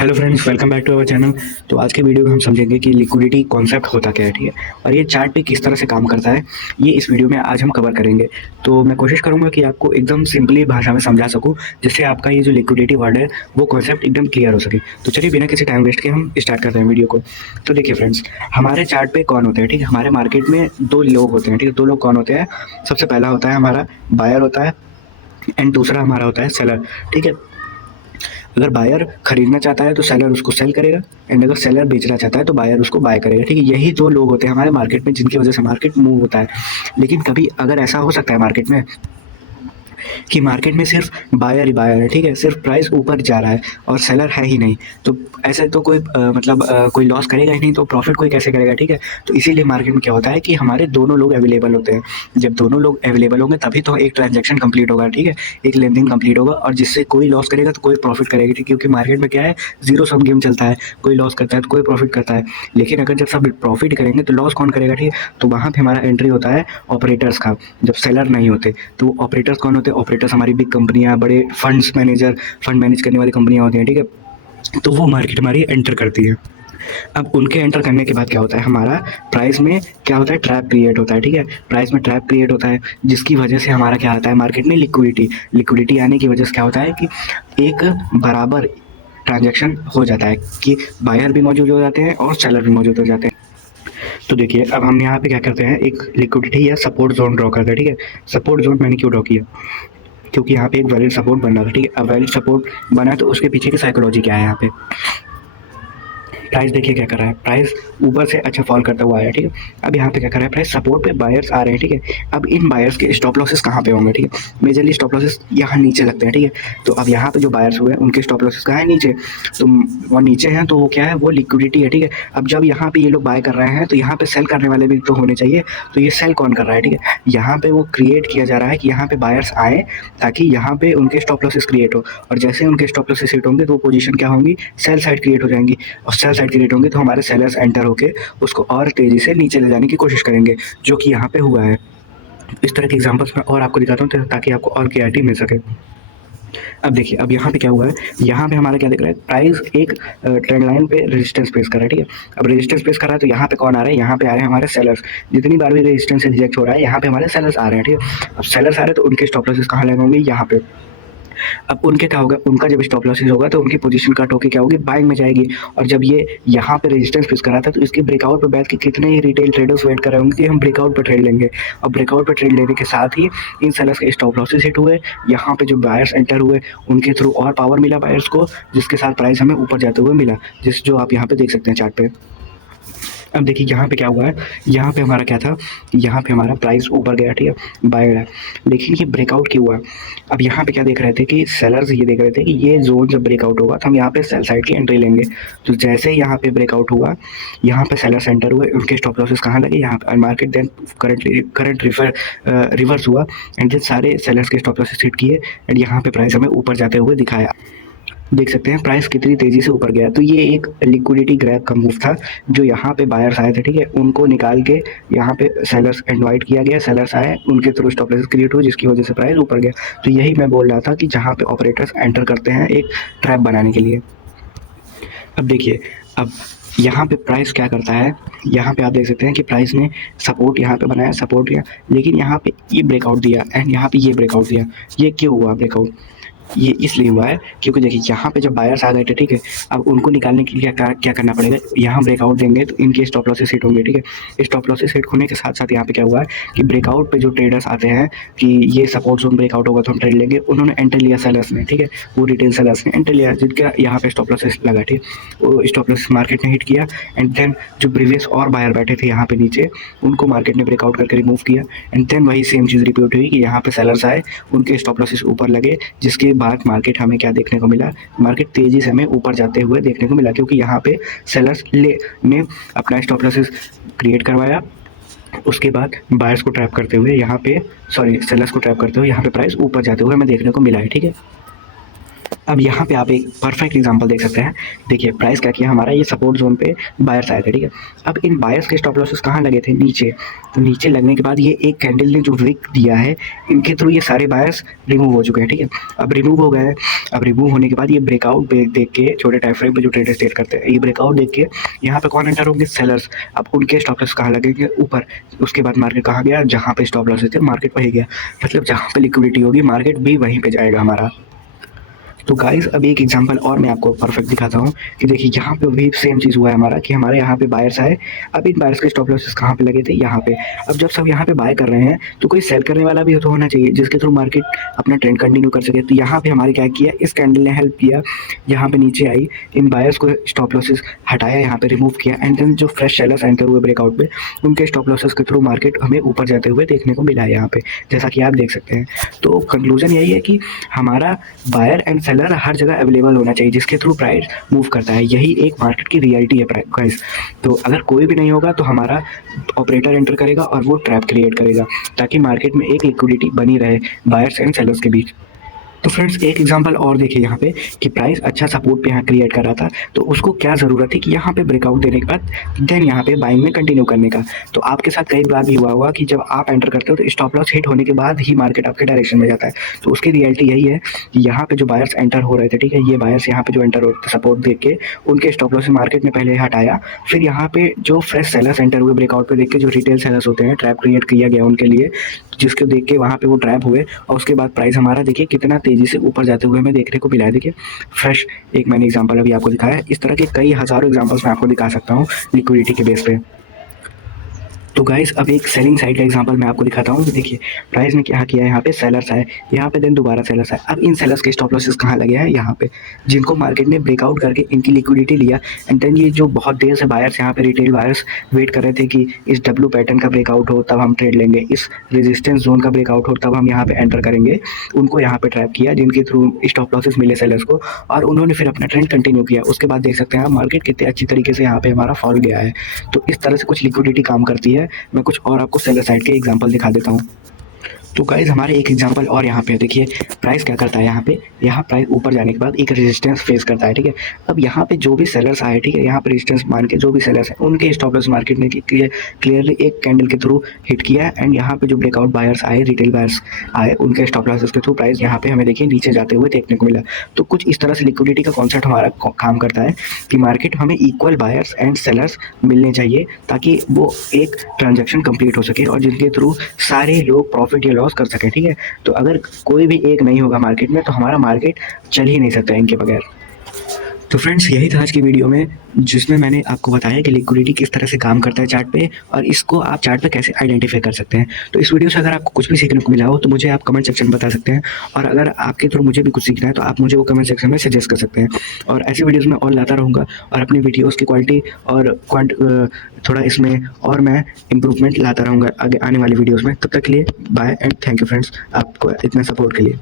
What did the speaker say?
Hello friends, welcome back to our channel. तो आज के वीडियो में हम समझेंगे कि लिक्विडिटी कॉन्सेप्ट होता क्या है, ठीक है, और ये चार्ट पे किस तरह से काम करता है। ये इस वीडियो में आज हम कवर करेंगे। तो मैं कोशिश करूंगा कि आपको एकदम सिंपली भाषा में समझा सकूं, जिससे आपका ये जो लिक्विडिटी वर्ड है वो कॉन्सेप्ट एकदम क्लियर हो सके। तो चलिए बिना किसी टाइम वेस्ट के हम स्टार्ट करते हैं वीडियो को। तो देखिए फ्रेंड्स, हमारे चार्ट पे कौन होते हैं, ठीक है। हमारे मार्केट में दो लोग होते हैं, ठीक है। दो लोग कौन होते हैं? सबसे पहला होता है हमारा बायर होता है, एंड दूसरा हमारा होता है सेलर, ठीक है। अगर बायर खरीदना चाहता है तो सेलर उसको सेल करेगा, एंड अगर सेलर बेचना चाहता है तो बायर उसको बाय करेगा, ठीक है। यही दो लोग होते हैं हमारे मार्केट में, जिनकी वजह से मार्केट मूव होता है। लेकिन कभी अगर ऐसा हो सकता है मार्केट में कि मार्केट में सिर्फ बायर ही बायर है, ठीक है, सिर्फ प्राइस ऊपर जा रहा है और सेलर है ही नहीं, तो ऐसे तो कोई कोई लॉस करेगा ही नहीं, तो प्रॉफिट कोई कैसे करेगा, ठीक है। तो इसीलिए मार्केट में क्या होता है कि हमारे दोनों लोग अवेलेबल होते हैं। जब दोनों लोग अवेलेबल होंगे तभी तो एक ट्रांजेक्शन कंप्लीट होगा, ठीक है, एक लेन देन कंप्लीट होगा, और जिससे कोई लॉस करेगा तो कोई प्रॉफिट करेगा, ठीक है। क्योंकि मार्केट में क्या है, जीरो सम गेम चलता है, कोई लॉस करता है तो कोई प्रॉफिट करता है। लेकिन अगर जब सब प्रॉफिट करेंगे तो लॉस कौन करेगा, ठीक है। तो वहाँ पे हमारा एंट्री होता है ऑपरेटर्स का, जब सेलर नहीं होते। तो ऑपरेटर्स कौन होते हैं? ऑपरेटर्स हमारी बिग कंपनियां, बड़े फंड्स मैनेजर, फंड मैनेज करने वाली कंपनियां होती हैं, ठीक है। तो वो मार्केट हमारी एंटर करती है। अब उनके एंटर करने के बाद क्या होता है, हमारा प्राइस में क्या होता है, ट्रैप क्रिएट होता है, ठीक है। प्राइस में ट्रैप क्रिएट होता है, जिसकी वजह से हमारा क्या आता है मार्केट में, लिक्विडिटी। लिक्विडिटी आने की वजह से क्या होता है कि एक बराबर ट्रांजेक्शन हो जाता है, कि बायर भी मौजूद हो जाते हैं और सेलर भी मौजूद हो जाते हैं। तो देखिए, अब हम यहाँ पे क्या करते हैं, एक लिक्विडिटी या सपोर्ट जोन ड्रॉ करते हैं, ठीक है। सपोर्ट जोन मैंने क्यों ड्रॉ किया? क्योंकि यहाँ पे एक वैलिड सपोर्ट बन रहा था, ठीक है। अब वैलिड सपोर्ट बना तो उसके पीछे की साइकोलॉजी क्या है यहाँ पे। प्राइस देखिए क्या कर रहा है, प्राइस ऊपर से अच्छा फॉल करता हुआ आया, ठीक है। अब यहाँ पे क्या कर रहा है, प्राइस सपोर्ट पे बायर्स आ रहे हैं, ठीक है। अब इन बायर्स के स्टॉप लॉसेस कहाँ पे होंगे, ठीक है। मेजरली स्टॉप लॉसेस यहाँ नीचे लगते हैं, ठीक है। तो अब यहाँ पे जो बायर्स हुए हैं उनके स्टॉप लॉसेस कहाँ है, नीचे। तो वो नीचे हैं, तो वो क्या है, वो लिक्विडिटी है, ठीक है। अब जब यहाँ पे ये लोग बाय कर रहे हैं तो यहाँ पे सेल करने वाले भी तो होने चाहिए। तो ये सेल कौन कर रहा है, ठीक है। यहाँ पे वो क्रिएट किया जा रहा है कि यहाँ पे बायर्स आए, ताकि यहाँ पे उनके स्टॉप लॉसेस क्रिएट हो, और जैसे उनके स्टॉप लॉसेस हिट होंगे तो वो पोजीशन क्या होंगी, सेल साइड क्रिएट हो जाएंगी, और सेल साइड क्रिएट होंगे तो हमारे सेलर्स एंटर होके उसको और तेजी से नीचे ले जाने की कोशिश करेंगे, जो कि यहाँ पे हुआ है। इस तरह के एग्जांपल्स मैं और आपको दिखाता हूँ ताकि आपको और क्लैरिटी मिल सके। अब देखिए, अब यहाँ पे क्या हुआ है, यहाँ पे हमारा क्या दिख रहा है, प्राइस एक ट्रेंड लाइन पे रेजिस्टेंस फेस कर रहा है, ठीक है। अब रेजिस्टेंस फेस कर रहा है तो यहाँ पे कौन आ रहा है, यहाँ पे आ रहे हैं हमारे सेलर्स। जितनी बार भी रेजिस्टेंस से रिजेक्ट हो रहा है, यहाँ पे हमारे सेलर्स आ रहे हैं, ठीक है। अब सेलर्स आ रहे हैं तो उनके स्टॉप लॉसेस कहाँ लगे होंगे, यहाँ पे। अब उनके क्या होगा, उनका जब स्टॉप लॉसेस होगा तो उनकी पोजीशन कट होकर क्या होगी, बाइंग में जाएगी। और जब ये यहाँ पे रेजिस्टेंस फेस करा था तो इसके ब्रेकआउट पे बैठ के कितने ही रिटेल ट्रेडर्स वेट कर रहे होंगे कि हम ब्रेकआउट पे ट्रेड लेंगे। और ब्रेकआउट पे ट्रेड लेने के साथ ही इन सेलर्स के स्टॉप लॉसेस हिट हुए, यहाँ पे जो बायर्स एंटर हुए उनके थ्रू और पावर मिला बायर्स को, जिसके साथ प्राइस हमें ऊपर जाते हुए मिला, जिस जो आप यहाँ पे देख सकते हैं चार्ट पे। अब देखिए यहाँ पे क्या हुआ है, यहाँ पे हमारा क्या था, यहाँ पे हमारा प्राइस ऊपर गया, ठीक है, बायर है। लेकिन ये ब्रेकआउट क्यों हुआ? अब यहाँ पे क्या देख रहे थे कि सेलर्स ये देख रहे थे कि ये जोन जब ब्रेकआउट होगा तो हम यहाँ पे सेल साइड की एंट्री लेंगे। तो जैसे ही यहाँ पे ब्रेकआउट हुआ, यहाँ पे सेलर सेंटर हुए, उनके स्टॉप लॉसेस कहाँ लगे, यहाँ पे। मार्केट देन करंट रिवर्स हुआ, एंड देन सारे सेलर्स के स्टॉप लॉसेस हिट किए, एंड यहाँ पे प्राइस हमें ऊपर जाते हुए दिखाया। देख सकते हैं प्राइस कितनी तेजी से ऊपर गया। तो ये एक लिक्विडिटी ग्रैब का मूव था, जो यहाँ पे बायर्स आए थे, ठीक है, उनको निकाल के यहाँ पे सेलर्स इनवाइट किया गया, सेलर्स आए, उनके थ्रू स्टॉप लॉसेस क्रिएट हुए, जिसकी वजह से प्राइस ऊपर गया। तो यही मैं बोल रहा था कि जहाँ पे ऑपरेटर्स एंटर करते हैं एक ट्रैप बनाने के लिए। अब देखिए, अब यहाँ पे प्राइस क्या करता है, यहाँ पे आप देख सकते हैं कि प्राइस ने सपोर्ट यहाँ पे बनाया, सपोर्ट दिया, लेकिन यहाँ पे ये ब्रेकआउट दिया, एंड यहाँ पे ये ब्रेकआउट दिया। ये क्यों हुआ ब्रेकआउट? ये इसलिए हुआ है क्योंकि देखिए यहाँ पे जब बायर्स आ गए थे, ठीक है, अब उनको निकालने के लिए क्या करना पड़ेगा, यहाँ ब्रेकआउट देंगे तो इनके स्टॉप लॉसेस हिट होंगे, ठीक है। स्टॉप लॉसेस हिट होने के साथ साथ यहाँ पे क्या हुआ है कि ब्रेकआउट पे जो ट्रेडर्स आते हैं कि ये सपोर्ट जोन ब्रेकआउट होगा तो हम ट्रेड लेंगे, उन्होंने एंटर लिया सेलर्स ने, ठीक है, वो रिटेल सेलर्स ने एंटर लिया, जिनका यहाँ पे स्टॉप लॉसेस लगा, ठीक। वो स्टॉप लॉसेस मार्केट ने हिट किया, एंड देन जो प्रीवियस और बायर बैठे थे यहाँ पे नीचे, उनको मार्केट ने ब्रेकआउट करके रिमूव किया, एंड देन वही सेम चीज़ रिपीट हुई कि यहाँ पे सेलर्स आए, उनके स्टॉप लॉसेस ऊपर लगे, जिसके बाद मार्केट हमें क्या देखने को मिला, मार्केट तेजी से हमें ऊपर जाते हुए देखने को मिला, क्योंकि यहाँ पे सेलर्स ने अपना स्टॉप लॉसेस क्रिएट करवाया। उसके बाद बायर्स को ट्रैप करते हुए यहाँ पे, सॉरी, सेलर्स को ट्रैप करते हुए यहाँ पे प्राइस ऊपर जाते हुए हमें देखने को मिला है, ठीक है। अब यहाँ पे आप एक परफेक्ट एग्जांपल देख सकते हैं। देखिए प्राइस क्या किया हमारा, ये सपोर्ट जोन पे बायर्स आए थे, ठीक है। अब इन बायर्स के स्टॉप लॉसेस कहाँ लगे थे, नीचे। तो नीचे लगने के बाद ये एक कैंडल ने जो विक दिया है, इनके थ्रू ये सारे बायर्स रिमूव हो चुके हैं, ठीक है। अब रिमूव हो गए। अब रिमूव होने के बाद ये ब्रेकआउट देख के, छोटे टाइम फ्रेम पे जो ट्रेडर्स ट्रेड करते हैं, ये ब्रेकआउट देख के यहाँ पे कौन एंटर होंगे, सेलर्स। अब उनके स्टॉप लॉस कहाँ लगेंगे, ऊपर। उसके बाद मार्केट कहाँ गया, जहाँ पे स्टॉप लॉसेस थे मार्केट वहीं गया। मतलब जहाँ पे लिक्विडिटी होगी मार्केट भी वहीं पे जाएगा हमारा। तो गाइस अब एक एग्जांपल और मैं आपको परफेक्ट दिखाता हूँ कि देखिए यहाँ पे भी सेम चीज़ हुआ है हमारा, कि हमारे यहाँ पे बायर्स आए। अब इन बायर्स के स्टॉप लॉसेस कहाँ पे लगे थे, यहाँ पे। अब जब सब यहाँ पे बाय कर रहे हैं तो कोई सेल करने वाला भी तो होना चाहिए, जिसके थ्रू मार्केट अपना ट्रेंड कंटिन्यू कर सके। तो यहाँ पे हमारे क्या किया, इस कैंडल ने हेल्प किया, यहाँ पे नीचे आई, इन बायर्स को स्टॉप लॉसेस हटाया, यहाँ पे रिमूव किया, एंड देन जो फ्रेश सेलर्स एंटर हुए ब्रेकआउट पे, उनके स्टॉप लॉसेस के थ्रू मार्केट हमें ऊपर जाते हुए देखने को मिला है यहाँ पे, जैसा कि आप देख सकते हैं। तो कंक्लूजन यही है कि हमारा बायर एंड सेलर हर जगह अवेलेबल होना चाहिए, जिसके थ्रू प्राइस मूव करता है। यही एक मार्केट की रियलिटी है गाइस। तो अगर कोई भी नहीं होगा तो हमारा ऑपरेटर एंटर करेगा और वो ट्रैप क्रिएट करेगा, ताकि मार्केट में एक लिक्विडिटी बनी रहे बायर्स एंड सेलर्स के बीच। तो फ्रेंड्स एक एग्जांपल और देखिए यहाँ पे, कि प्राइस अच्छा सपोर्ट पे यहाँ क्रिएट कर रहा था, तो उसको क्या ज़रूरत है कि यहाँ पे ब्रेकआउट देने के बाद देन यहाँ पे बाइंग में कंटिन्यू करने का। तो आपके साथ कई बार भी हुआ होगा कि जब आप एंटर करते हो तो स्टॉप लॉस हिट होने के बाद ही मार्केट आपके डायरेक्शन में जाता है। तो उसकी रियलिटी यही है कि यहाँ पे जो बायर्स एंटर हो रहे थे, ठीक है, ये बायर्स यहाँ पे जो एंटर हो रहे थे सपोर्ट देख के, उनके स्टॉप लॉस मार्केट ने पहले हटाया। फिर यहाँ पे जो फ्रेश सेलर्स एंटर हुए ब्रेकआउट पे देख के, जो रिटेल सेलर्स होते हैं, ट्रैप क्रिएट किया गया उनके लिए, जिसको देख के वहाँ पे वो ट्रैप हुए, और उसके बाद प्राइस हमारा देखिए कितना तेज़ी से ऊपर जाते हुए हमें देखने को मिला है। देखिए फ्रेश एक मैंने एग्जांपल अभी आपको दिखाया है, इस तरह के कई हज़ारों एग्जांपल्स मैं आपको दिखा सकता हूँ लिक्विडिटी के बेस पे। तो गाइस अब एक सेलिंग साइड का एग्जांपल मैं आपको दिखाता हूँ। देखिए प्राइस ने क्या किया है, यहाँ पे सेलर्स आए, यहाँ पे देन दोबारा सेलर्स आए। अब इन सेलर्स के स्टॉप लॉसेस कहाँ लगे हैं, यहाँ पे, जिनको मार्केट ने ब्रेकआउट करके इनकी लिक्विडिटी लिया। एंड देन ये जो बहुत देर से बायर्स यहाँ पे रिटेल बायर्स वेट कर रहे थे कि इस डब्ल्यू पैटर्न का ब्रेकआउट हो तब हम ट्रेड लेंगे, इस रेजिस्टेंस जोन का ब्रेकआउट हो तब हम यहाँ पे एंटर करेंगे, उनको यहाँ पे ट्रैप किया, जिनके थ्रू स्टॉप लॉसेस मिले सेलर्स को, और उन्होंने फिर अपना ट्रेंड कंटिन्यू किया। उसके बाद देख सकते हैं आप मार्केट कितने अच्छी तरीके से यहाँ पे हमारा फॉल गया है। तो इस तरह से कुछ लिक्विडिटी काम करती है। मैं कुछ और आपको सेलर साइड के एग्जांपल दिखा देता हूँ। तो गाइज हमारे एक एग्जांपल और यहाँ पे देखिए, प्राइस क्या करता है, यहाँ प्राइस ऊपर जाने के बाद एक रेजिस्टेंस फेस करता है, ठीक है। अब यहाँ पे जो भी सेलर्स आए, ठीक है, यहाँ पे रेजिस्टेंस मान के जो भी सेलर्स हैं, उनके स्टॉप लॉस मार्केट ने क्लियरली एक कैंडल के थ्रू हिट किया है। एंड यहाँ पे जो ब्रेकआउट बायर्स आए, रिटेल बायर्स आए, उनके स्टॉप लॉसेस के थ्रू प्राइस यहाँ पे हमें देखिए नीचे जाते हुए देखने को मिला। तो कुछ इस तरह से लिक्विडिटी का कॉन्सेप्ट हमारा काम करता है कि मार्केट हमें इक्वल बायर्स एंड सेलर्स मिलने चाहिए, ताकि वो एक ट्रांजेक्शन कंप्लीट हो सके और जिनके थ्रू सारे लोग प्रॉफिट या लॉस कर सकें, ठीक है। तो अगर कोई भी एक नहीं होगा मार्केट में तो हमारा मार्केट चल ही नहीं सकता इनके बगैर। तो फ्रेंड्स यही था आज की वीडियो में, जिसमें मैंने आपको बताया कि लिक्विडिटी किस तरह से काम करता है चार्ट पे, और इसको आप चार्ट पे कैसे आइडेंटिफाई कर सकते हैं। तो इस वीडियो से अगर आपको कुछ भी सीखने को मिला हो तो मुझे आप कमेंट सेक्शन में बता सकते हैं, और अगर आपके थ्रू मुझे भी कुछ सीखना है तो आप मुझे वो कमेंट सेक्शन में सजेस्ट कर सकते हैं। और ऐसी वीडियोज़ में और लाता रहूँगा, और अपनी वीडियोज़ की क्वालिटी और थोड़ा इसमें और मैं इम्प्रूवमेंट लाता रहूँगा आगे आने वाली वीडियोज़ में। तब तक के लिए bye and thank you friends, आपको इतना सपोर्ट के लिए।